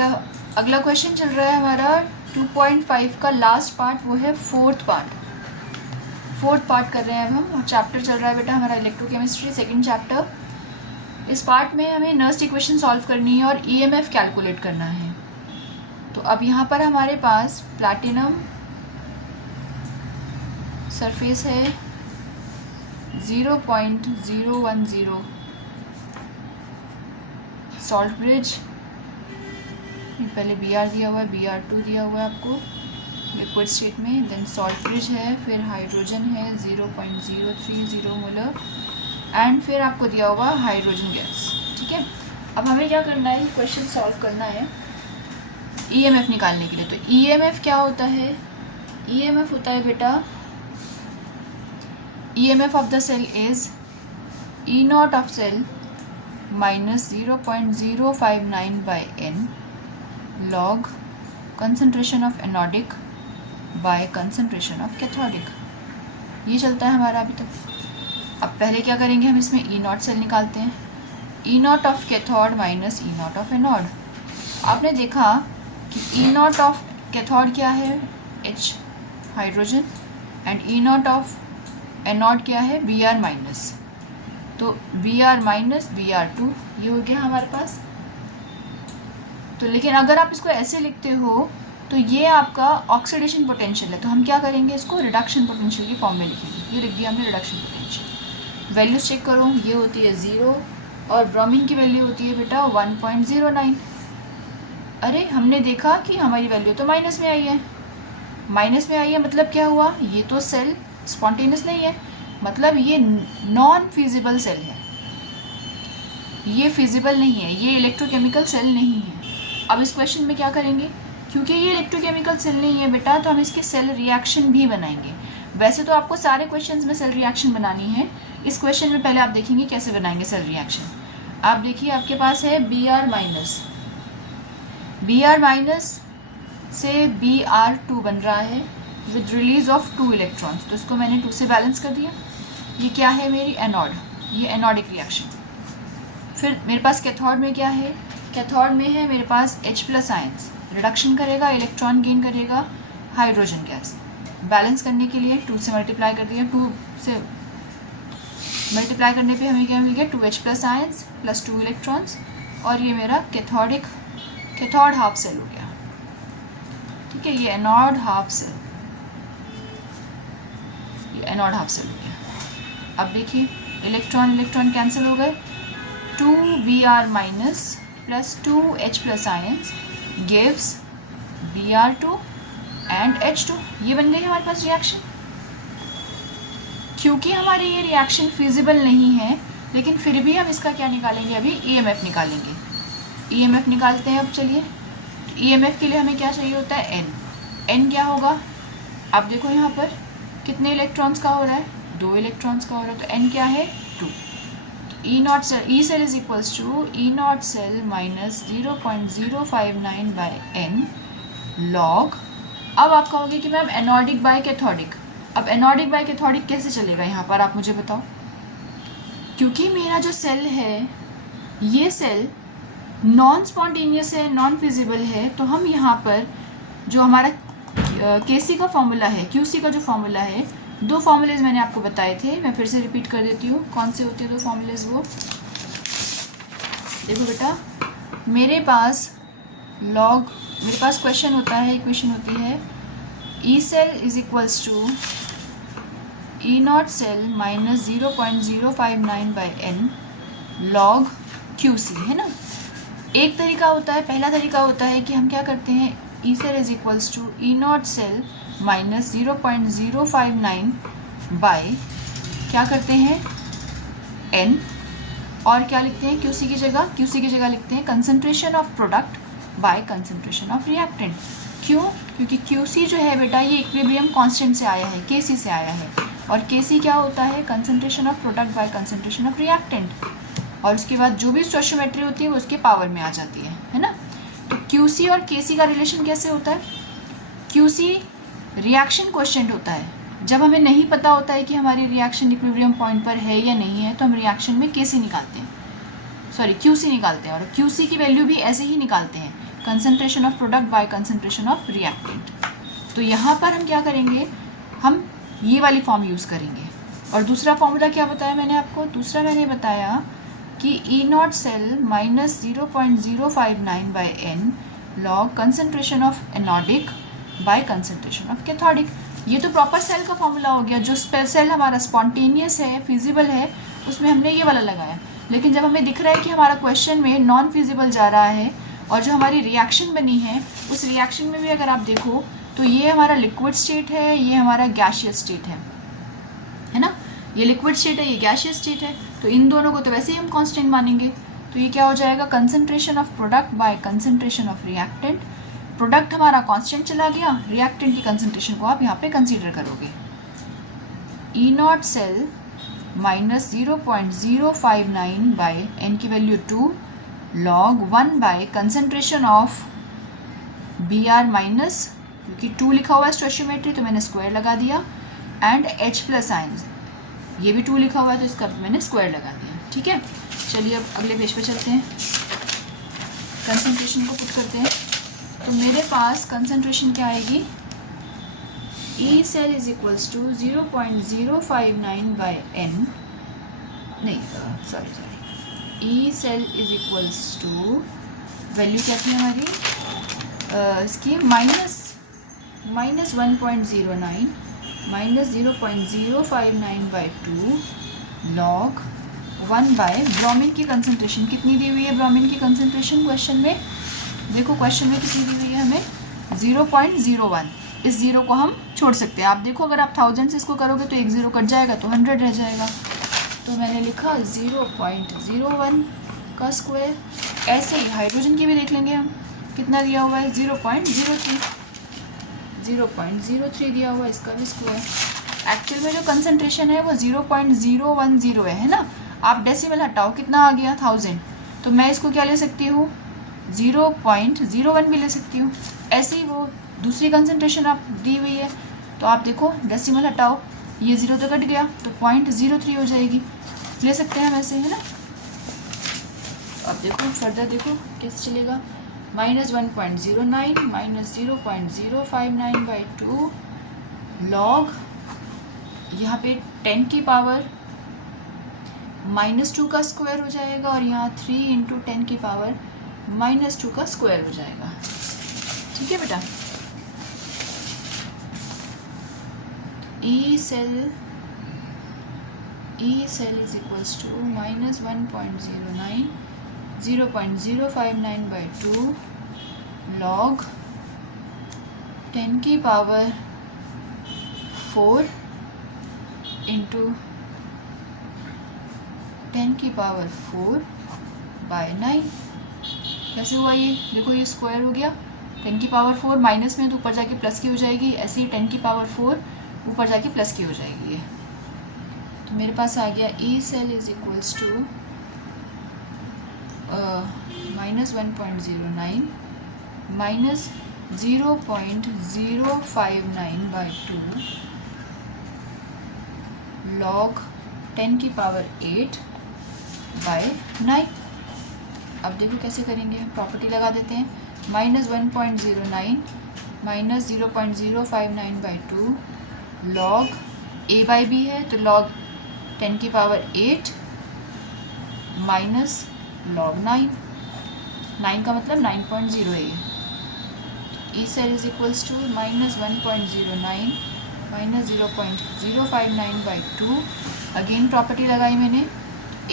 बेटा अगला क्वेश्चन चल रहा है हमारा 2.5 का लास्ट पार्ट, वो है फोर्थ पार्ट कर रहे हैं अब हम। और चैप्टर चल रहा है बेटा हमारा इलेक्ट्रोकेमिस्ट्री सेकंड चैप्टर। इस पार्ट में हमें नर्स्ट इक्वेशन सॉल्व करनी है और ईएमएफ कैलकुलेट करना है। तो अब यहाँ पर हमारे पास प्लैटिनम सरफेस है 0.010, सॉल्ट ब्रिज पहले Br दिया हुआ है, Br2 दिया हुआ है आपको लिक्विड स्टेट में, देन सॉल्ट ब्रिज है, फिर हाइड्रोजन है 0.030 मोलर एंड फिर आपको दिया हुआ हाइड्रोजन गैस। ठीक है, अब हमें क्या करना है, क्वेश्चन सॉल्व करना है ईएमएफ निकालने के लिए। तो ईएमएफ क्या होता है, ईएमएफ होता है बेटा, EMF of the cell is E not of cell minus 0.059 by n log concentration of anodic by concentration of cathodic। ये चलता है हमारा अभी तक। अब पहले क्या करेंगे, हम इसमें ई नॉट सेल निकालते हैं, E not of cathode minus E not of anode. आपने देखा कि ई नॉट ऑफ कैथोड क्या है, H hydrogen, and E not of anode क्या है, Br माइनस। तो Br माइनस Br2 ये हो गया हमारे पास। तो लेकिन अगर आप इसको ऐसे लिखते हो तो ये आपका ऑक्सीडेशन पोटेंशियल है, तो हम क्या करेंगे, इसको रिडक्शन पोटेंशियल की फॉर्म में लिखेंगे। ये लिख दिया हमने रिडक्शन पोटेंशियल। वैल्यूज चेक करो, ये होती है 0 और ब्रोमीन की वैल्यू होती है बेटा 1.09। अरे हमने देखा कि हमारी वैल्यू तो माइनस में आई है, माइनस में आई है मतलब क्या हुआ, ये तो सेल स्पॉन्टेनियस नहीं है, मतलब ये नॉन फिजिबल सेल है, ये फिजिबल नहीं है, ये इलेक्ट्रोकेमिकल सेल नहीं है। अब इस क्वेश्चन में क्या करेंगे, क्योंकि ये इलेक्ट्रोकेमिकल सेल नहीं है बेटा, तो हम इसकी सेल रिएक्शन भी बनाएंगे। वैसे तो आपको सारे क्वेश्चंस में सेल रिएक्शन बनानी है, इस क्वेश्चन में पहले आप देखेंगे कैसे बनाएंगे सेल रिएक्शन। आप देखिए आपके पास है Br माइनस से Br2 बन रहा है विद रिलीज ऑफ 2 इलेक्ट्रॉन्स, तो इसको मैंने 2 से बैलेंस कर दिया। ये क्या है मेरी एनोड, ये एनोडिक रिएक्शन। फिर मेरे पास कैथोड में क्या है, कैथोड में है मेरे पास H+ आयंस, रिडक्शन करेगा, इलेक्ट्रॉन गेन करेगा, हाइड्रोजन गैस। बैलेंस करने के लिए 2 से मल्टीप्लाई कर दिया, 2 से मल्टीप्लाई करने पे हमें क्या मिल गया, 2H+ आयंस प्लस 2 इलेक्ट्रॉन्स, और ये मेरा कैथोड हाफ सेल हो गया। ठीक है, ये एनोड हाफ सेल, ये एनोड हाफ सेल हो गया। अब देखिए इलेक्ट्रॉन कैंसिल हो गए, 2Br minus plus 2H+ ions gives Br2 and H2। ये बन गई हमारे पास रिएक्शन। क्योंकि हमारी ये रिएक्शन फिजिबल नहीं है, लेकिन फिर भी हम इसका क्या निकालेंगे, अभी ईएमएफ निकालेंगे। ईएमएफ निकालते हैं अब। चलिए, ईएमएफ के लिए हमें क्या चाहिए होता है, n क्या होगा, आप देखो यहाँ पर कितने इलेक्ट्रॉन्स का हो रहा है, 2 इलेक्ट्रॉन्स का हो रहा है, तो n क्या है 2। E not cell is equals to E not cell minus 0.059 by n log. अब आप कहोगे कि मैम एनोडिक बाय कैथोडिक, अब एनोडिक बाय कैथोडिक कैसे चलेगा यहाँ पर, आप मुझे बताओ। क्योंकि मेरा जो सेल है, ये सेल नॉन स्पॉन्टेनियस है, नॉन फिजिबल है, तो हम यहाँ पर जो हमारा Kc का फॉर्मूला है, Qc का जो फॉर्मूला है, 2 फॉर्मूलेज मैंने आपको बताए थे, मैं फिर से रिपीट कर देती हूँ कौन से होते हैं 2 फॉर्मूलेज। वो देखो बेटा, मेरे पास क्वेश्चन होता है, इक्वेशन होती है E cell is equals to E not cell minus 0.059 by n log Qc, है ना। एक तरीका होता है, पहला तरीका होता है कि हम क्या करते हैं, E cell is equals to E not cell minus 0.059 by क्या करते हैं n, और क्या लिखते हैं Qc की जगह लिखते हैं concentration of product by concentration of reactant. क्यों, क्योंकि Qc जो है बेटा ये इक्विलिब्रियम कांस्टेंट से आया है, Kc से आया है, और Kc क्या होता है, concentration of product by concentration of reactant, और उसके बाद जो भी स्टोइचियोमेट्री होती है वो उसके पावर में आ जाती है ना। तो Qc और Kc का रिलेशन कैसे होता है, Qc रिएक्शन कोएफिशिएंट होता है। जब हमें नहीं पता होता है कि हमारी रिएक्शन इक्विलिब्रियम पॉइंट पर है या नहीं है, तो हम रिएक्शन में Qc निकालते हैं, और Qc की वैल्यू भी ऐसे ही निकालते हैं। Concentration of product by concentration of reactant. तो यहाँ पर हम क्या करेंगे, हम ये वाली फॉर्म यूज़ करेंगे। और दूसरा फॉर्मूला क्या बताया मैंने आपको, दूसरा मैंने बताया कि E not cell minus 0.059 by n log concentration of anodic by concentration of cathodic. ये तो प्रॉपर सेल का फॉर्मूला हो गया। जो सेल हमारा स्पॉन्टेनियस है, फिजिबल है, उसमें हमने ये वाला लगाया। लेकिन जब हमें दिख रहा है कि हमारा क्वेश्चन में नॉन फिजिबल जा रहा है और जो हमारी रिएक्शन बनी है उस रिएक्शन में भी अगर आप देखो तो ये हमारा लिक्विड स्टेट है, ये हमारा गैसियस स्टेट है ना। ये लिक्विड स्टेट है, ये गैसियस स्टेट है। तो इन दोनों को तो वैसे ही हम कांस्टेंट मानेंगे। तो ये क्या हो जाएगा, concentration of product by concentration of reactant. Product हमारा कांस्टेंट चला गया, रिएक्टेंट की कंसंट्रेशन को आप यहाँ पे कंसीडर करोगे। E not cell minus 0.059 by n की value 2 log 1 by concentration of B R minus, क्योंकि 2 लिखा हुआ है स्टोइचियोमेट्री तो मैंने स्क्वायर लगा दिया, एंड H प्लस आयंस, ये भी 2 लिखा हुआ है तो इसका मैंने स्क्वायर लगा दिया। ठीक है, चलिए अब अगले पेज पे चलते हैं, कंसंट्रेशन को पुट करते हैं। तो मेरे पास कंसंट्रेशन क्या आएगी, E cell is equals to 0.059 by n, नहीं sorry, E cell is equals to, value क्या थी हमारी इसकी minus 1.09 minus 0.059 by 2 log 1 by bromine की कंसंट्रेशन कितनी दी हुई है, ब्रोमीन की कंसंट्रेशन क्वेश्चन में देखो, क्वेश्चन में कितनी दी हुई है हमें 0.01। इस ज़ीरो को हम छोड़ सकते हैं। आप देखो अगर आप 1000 से इसको करोगे तो एक ज़ीरो कट जाएगा तो 100 रह जाएगा। तो मैंने लिखा 0.01 का स्क्वायर। ऐसे ही हाइड्रोजन की भी देख लेंगे हम, कितना दिया हुआ है 0.03 दिया हुआ है, इसका भी स्क्वायर। एक्चुअल में जो कंसंट्रेशन है वो 0.010 है ना। आप डेसिमल हटाओ कितना आ गया 1000, तो मैं इसको क्या ले सकती हूँ 0.01 भी ले सकती हूँ। ऐसे ही वो दूसरी कंसंट्रेशन आप दी हुई है तो आप देखो डेसिमल हटाओ, ये 0 तो कट गया तो 0.03 हो जाएगी, ले सकते हैं हम ऐसे, है ना। अब देखो फर्दर देखो कैसे चलेगा, माइनस 1.09 माइनस 0.059 बाई 2 लॉग, यहाँ पे 10 की पावर -2 का स्क्वायर हो जाएगा और यहाँ 3 इंटू 10 की पावर -2 का स्क्वायर हो जाएगा। ठीक है बेटा, E cell is equals to minus 1.09 0.059 by 2 log 10 की पावर 4 इंटू 10 की पावर 4 बाई 9। कैसे हुआ ये, देखो ये स्क्वायर हो गया, 10 की पावर 4 माइनस में तो ऊपर जाके प्लस की हो जाएगी, ऐसे ही 10 की पावर 4 ऊपर जाके प्लस की हो जाएगी ये। तो मेरे पास आ गया E cell is equals to minus 1.09 minus 0.059 by 2 log 10 की पावर 8 बाई 9। अब देखो कैसे करेंगे, प्रॉपर्टी लगा देते हैं, minus 1.09 minus 0.059 by 2 log a by B है तो लॉग 10 की पावर 8 माइनस लॉग 9 का मतलब 9.0 है। E cell is equals to minus 1.09 minus 0.059 by 2, again property लगाई मैंने,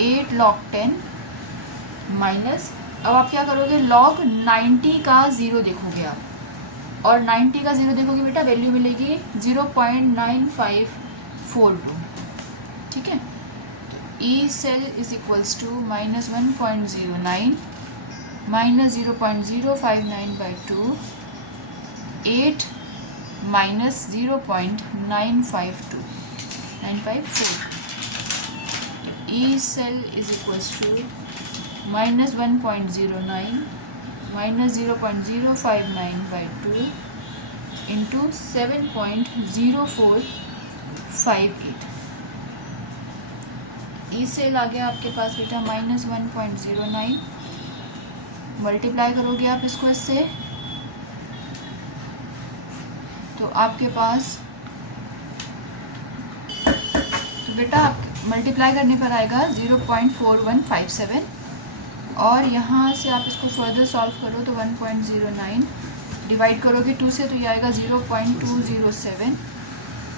8 लॉग 10 माइनस, अब आप क्या करोगे लॉग 90 का 0 देखोगे आप, और 90 का 0 देखोगे बेटा वैल्यू मिलेगी 0.9542। ठीक है, E cell is equals to minus 1.09 minus 0.059 by 2 8 minus 0.954। E cell is equals to minus 1.09 minus 0.059 by 2 into 7.0458। E cell आ गया आपके पास बेटा माइनस 1.09 मल्टीप्लाई करोगे आप इसको इससे, तो आपके पास, तो बेटा आप मल्टीप्लाई करने पर आएगा 0.4157, और यहाँ से आप इसको फर्दर सॉल्व करो तो 1.09, डिवाइड करोगे 2 से तो ये आएगा 0.207,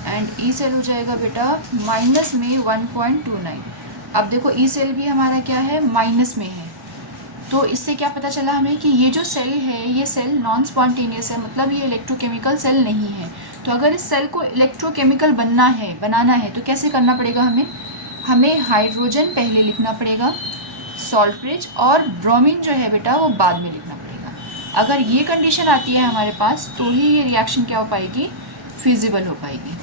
एंड ई सेल हो जाएगा बेटा माइनस में 1.29। अब देखो ई सेल भी हमारा क्या है, माइनस में है, तो इससे क्या पता चला हमें कि ये जो सेल है ये सेल नॉन स्पॉन्टेनियस है, मतलब ये इलेक्ट्रोकेमिकल सेल नहीं है। तो अगर इस सेल को इलेक्ट्रोकेमिकल बनाना है तो कैसे करना पड़ेगा हमें हाइड्रोजन पहले लिखना पड़ेगा, सॉल्ट ब्रिज, और ब्रोमीन जो है बेटा वो बाद में लिखना पड़ेगा। अगर ये कंडीशन आती है हमारे पास तो ही ये रिएक्शन क्या हो पाएगी, फिजिबल हो पाएगी।